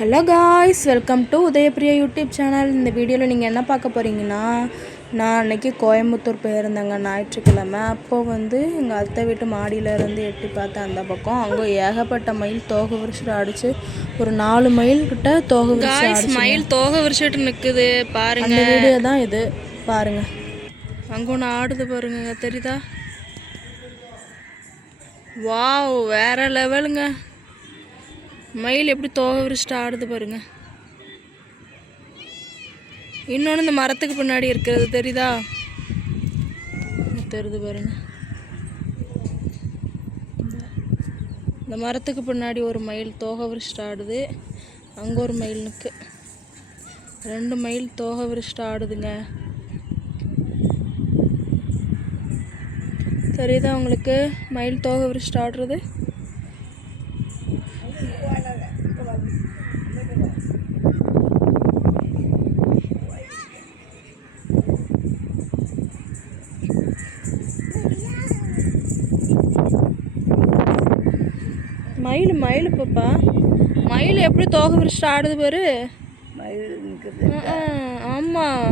Hello guys, welcome to Udayapriya YouTube channel. இந்த வீடியோவில் நீங்கள் என்ன பார்க்க போகிறீங்கன்னா, நான் அன்றைக்கி கோயம்புத்தூர் போயிருந்தேங்க ஞாயிற்றுக்கிழமை. அப்போது எங்கள் அத்தை வீட்டு மாடியிலேருந்து எட்டி பார்த்தேன் அந்த பக்கம். அங்கே ஏகப்பட்ட மயில் தோகை விரிச்சிட்டு ஆடிச்சு. ஒரு 4 மயில் கிட்ட தோகை விரிச்சு மயில் தோகை விரிச்சிட்டு நிற்குது பாருங்க. அந்த வீடியோ தான் இது பாருங்க. அங்கே ஒன்று ஆடுது பாருங்க, தெரியுதா? வாவ், வேற லெவலுங்க. மயில் எப்படி தோகை விரிச்சிட்டு ஆடுது பாருங்க. இன்னொன்று இந்த மரத்துக்கு பின்னாடி இருக்கிறது தெரியுதா? தெரியுது பாருங்க. இந்த மரத்துக்கு பின்னாடி ஒரு மயில் தோகை விரிச்சிட்டு ஆடுது. அங்கே ஒரு மயில் நிற்கு. 2 மயில் தோகை விரிச்சிட்டு ஆடுதுங்க. தெரியுதா உங்களுக்கு மயில் தோகை விரிச்சிட்டு ஆடுறது? மயில் பாப்பா, மயில் எப்படி தோகை விரிச்சிட்டு ஆடுது பாரு. ஆமாம்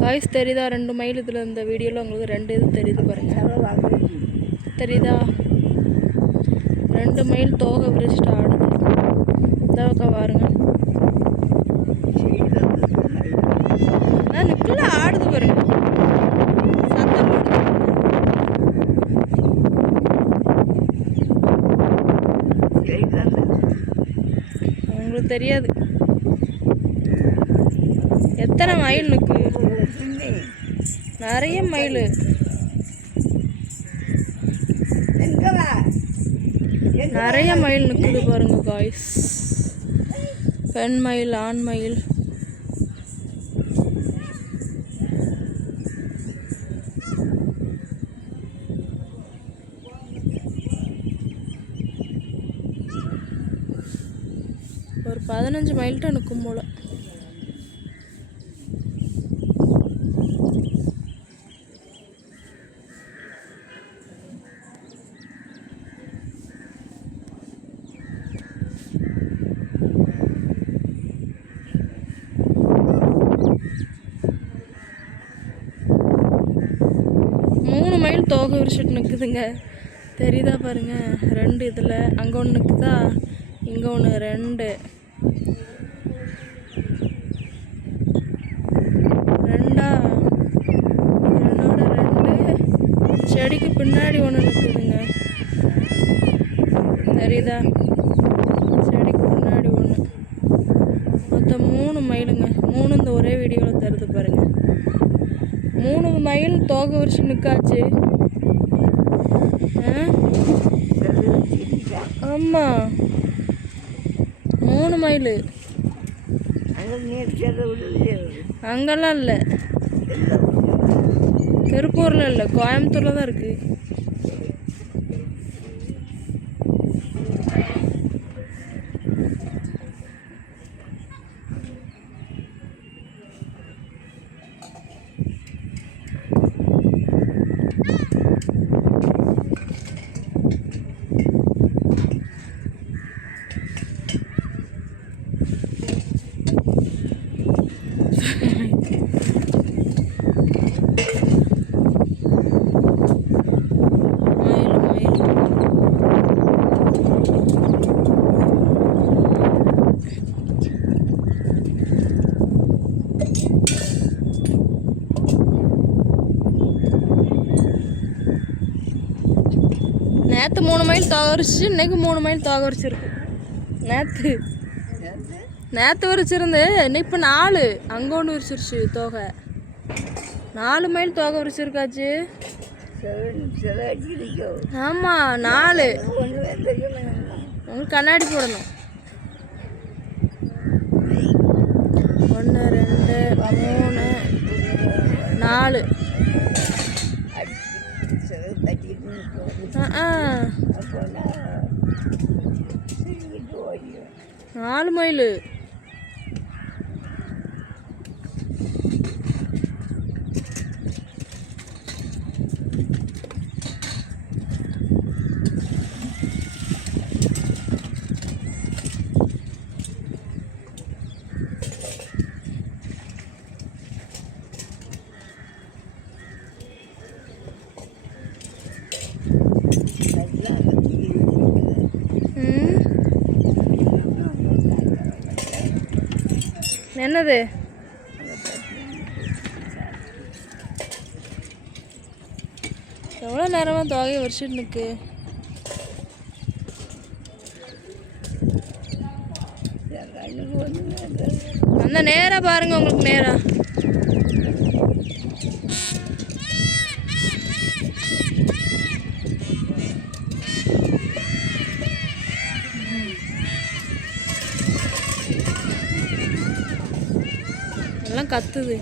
காய்ஸ், தெரியுதா? 2 மயில் இதில் இந்த வீடியோவில் உங்களுக்கு 2 இது தெரியுது பாருங்க. தெரியுதா? 2 மயில் தோகை விரிச்சிட்டு ஆடுது. இதாக்கா பாருங்க. நிக்கல ஆடுது பாருங்க. சத்தம் உங்களுக்கு தெரியாது. எத்தனை மயில் நிற்கு? நிறைய மயில். நிறைய மயில் நிற்குது பாருங்க காய்ஸ். பெண் மயில், ஆண் மயில். ஒரு 15 மைல்கிட்ட நிற்கும் போல. மயில் தோகை விரிச்சிட்டு நிற்குதுங்க. தெரியுதா பாருங்க. 2 இதில் அங்கே ஒன்று நிற்குதா, இங்கே ஒன்று. 2 செடிக்கு பின்னாடி ஒன்று நிற்குதுங்க. தெரியுதா? செடிக்கு பின்னாடி ஒன்று. மொத்தம் 3 மயிலுங்க. 3 இந்த ஒரே வீடியோவில் தருது பாருங்க. 3 மயில் தோகை விரிச்சு நிற்காச்சு. ஆமாம், 3 மயில். அங்கெல்லாம் இல்லை, திருப்பூரில் இல்லை, கோயம்புத்தூரில் தான் இருக்குது. நேற்று 3 மயில் தோகை விரிச்சு, இன்னைக்கு 3 மயில் தோகை விரிச்சிருக்கு. நேற்று விரிச்சிருந்து இன்னைக்கு இப்போ 4. அங்கே ஒன்று விரிச்சிருச்சு தோகை. 4 மயில் தோகை விரிச்சிருக்காச்சு. ஆமாம், 4. உங்களுக்கு கண்ணாடி போடணும். 1 2 3 4. 4 மயில். என்னது? எவ்வளோ நேரமாக தொகையை வரிச்சிட்டு நிற்கு. அந்த நேராக பாருங்க, உங்களுக்கு நேரா எல்லாம் கத்துது.